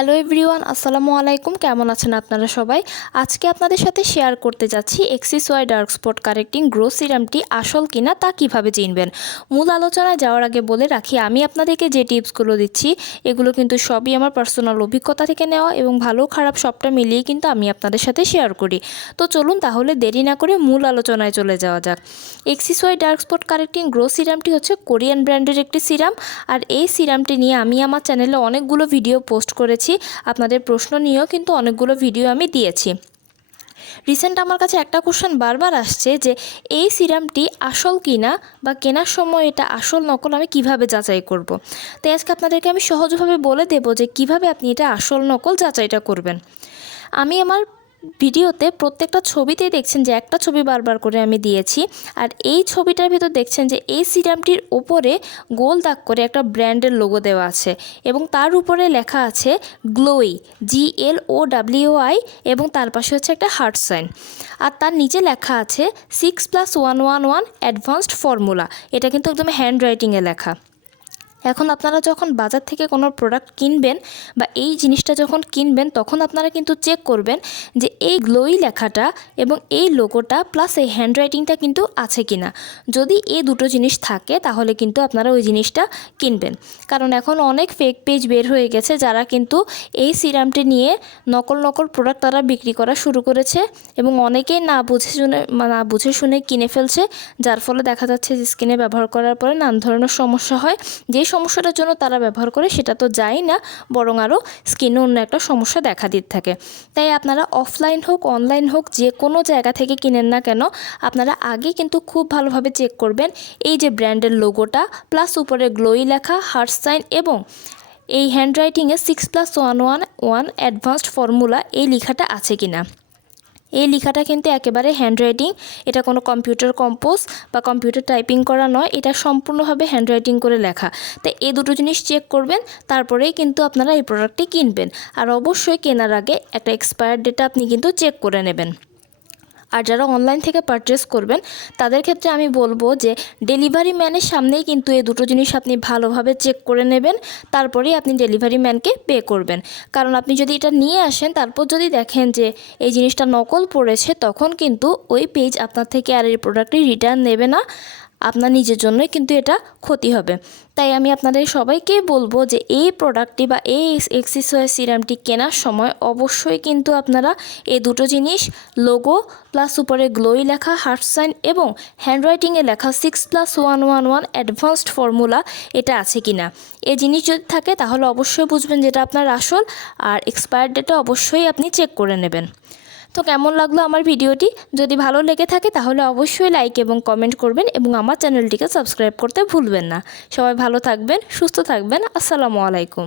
Hello everyone, আসসালামু আলাইকুম। কেমন আছেন আপনারা সবাই? আজকে আপনাদের সাথে শেয়ার করতে যাচ্ছি XSY dark spot correcting glow সিরামটি আসল কিনা তা কিভাবে চিনবেন। মূল আলোচনায় যাওয়ার আগে বলে রাখি, আমি আপনাদেরকে যে টিপসগুলো দিচ্ছি এগুলো কিন্তু সবই আমার পার্সোনাল অভিজ্ঞতা থেকে নেওয়া এবং ভালো খারাপ সবটা মিলিয়ে কিন্তু আমি আপনাদের সাথে শেয়ার করি। তো চলুন তাহলে দেরি না করে মূল আলোচনায় চলে যাওয়া যাক। XSY dark spot correcting glow সিরামটি হচ্ছে কোরিয়ান ব্র্যান্ডের একটি সিরাম। আর এই সিরামটি নিয়ে আমি আমার চ্যানেলে অনেকগুলো ভিডিও পোস্ট করেছি। আপনাদের প্রশ্ন নিয়েও কিন্তু অনেকগুলো ভিডিও আমি দিয়েছি। রিসেন্ট আমার কাছে একটা কোশ্চেন বারবার আসছে যে এই সিরামটি আসল কিনা বা কেনার সময় এটা আসল নকল আমি কিভাবে যাচাই করব। তাই আজকে আপনাদেরকে আমি সহজভাবে বলে দেব যে কিভাবে আপনি এটা আসল নকল যাচাইটা করবেন। আমি আমার ভিডিওতে প্রত্যেকটা ছবিতেই দেখছেন যে একটা ছবি বারবার করে আমি দিয়েছি। আর এই ছবিটার ভিতর দেখছেন যে এই সিরামটির উপরে গোল দাগ করে একটা ব্র্যান্ডের লোগো দেওয়া আছে এবং তার উপরে লেখা আছে গ্লোই, GLOWI, এবং তার পাশে হচ্ছে একটা হার্ট সাইন। আর তার নিচে লেখা আছে 6+111 অ্যাডভান্সড ফর্মুলা। এটা কিন্তু একদম হ্যান্ড রাইটিংয়ে লেখা। এখন আপনারা যখন বাজার থেকে কোনো প্রোডাক্ট কিনবেন বা এই জিনিসটা যখন কিনবেন তখন আপনারা কিন্তু চেক করবেন যে এই গ্লোই লেখাটা এবং এই লোগোটা প্লাস এই হ্যান্ডরাইটিংটা কিন্তু আছে কিনা। যদি এই দুটো জিনিস থাকে তাহলে কিন্তু আপনারা ওই জিনিসটা কিনবেন। কারণ এখন অনেক ফেক পেজ বের হয়ে গেছে যারা কিন্তু এই সিরামটি নিয়ে নকল প্রোডাক্ট তারা বিক্রি করা শুরু করেছে এবং অনেকেই না বুঝে শুনে কিনে ফেলছে, যার ফলে দেখা যাচ্ছে যে স্কিনে ব্যবহার করার পরে নানা ধরনের সমস্যা হয়। যে সমস্যাটার জন্য তারা ব্যবহার করে সেটা তো যায় না, বরং আরও স্কিনে অন্য একটা সমস্যা দেখা দিতে থাকে। তাই আপনারা অফলাইন হোক অনলাইন হোক যে কোনো জায়গা থেকে কিনেন না কেন, আপনারা আগে কিন্তু খুব ভালোভাবে চেক করবেন এই যে ব্র্যান্ডের লোগোটা প্লাস উপরে গ্লোই লেখা, হার্ট সাইন এবং এই হ্যান্ডরাইটিংয়ে 6+111 অ্যাডভান্সড ফর্মুলা এই লেখাটা আছে কিনা। এই লেখাটা কিন্তু একেবারে হ্যান্ডরাইটিং, এটা কোনো কম্পিউটার কম্পোজ বা কম্পিউটার টাইপিং করা নয়, এটা সম্পূর্ণভাবে হ্যান্ডরাইটিং করে লেখা। তাই এই দুটো জিনিস চেক করবেন, তারপরেই কিন্তু আপনারা এই প্রোডাক্টটি কিনবেন। আর অবশ্যই কেনার আগে একটা এক্সপায়ার ডেটা আপনি কিন্তু চেক করে নেবেন। আর যারা অনলাইন থেকে পারচেস করবেন তাদের ক্ষেত্রে আমি বলবো যে ডেলিভারি ম্যানের সামনেই কিন্তু এই দুটো জিনিস আপনি ভালোভাবে চেক করে নেবেন, তারপরেই আপনি ডেলিভারি ম্যানকে পে করবেন। কারণ আপনি যদি এটা নিয়ে আসেন তারপর যদি দেখেন যে এই জিনিসটা নকল পড়েছে, তখন কিন্তু ওই পেজ আপনার থেকে আর এই প্রোডাক্টটি রিটার্ন নেবে না, আপনার নিজের জন্যই কিন্তু এটা ক্ষতি হবে। তাই আমি আপনাদের সবাইকে বলবো যে এই প্রোডাক্টটি বা এই XSY সিরামটি কেনার সময় অবশ্যই কিন্তু আপনারা এই দুটো জিনিস, লোগো প্লাস উপরে গ্লোই লেখা, হার্ট সাইন এবং হ্যান্ডরাইটিংয়ে লেখা 6+111 অ্যাডভান্সড ফর্মুলা, এটা আছে কিনা। এই জিনিস যদি থাকে তাহলে অবশ্যই বুঝবেন যেটা আপনার আসল। আর এক্সপায়ার ডেটটা অবশ্যই আপনি চেক করে নেবেন। তো কেমন লাগলো আমার ভিডিওটি? যদি ভালো লেগে থাকে তাহলে অবশ্যই লাইক এবং কমেন্ট করবেন এবং আমার চ্যানেলটিকে সাবস্ক্রাইব করতে ভুলবেন না। সবাই ভালো থাকবেন, সুস্থ থাকবেন। আসসালামু আলাইকুম।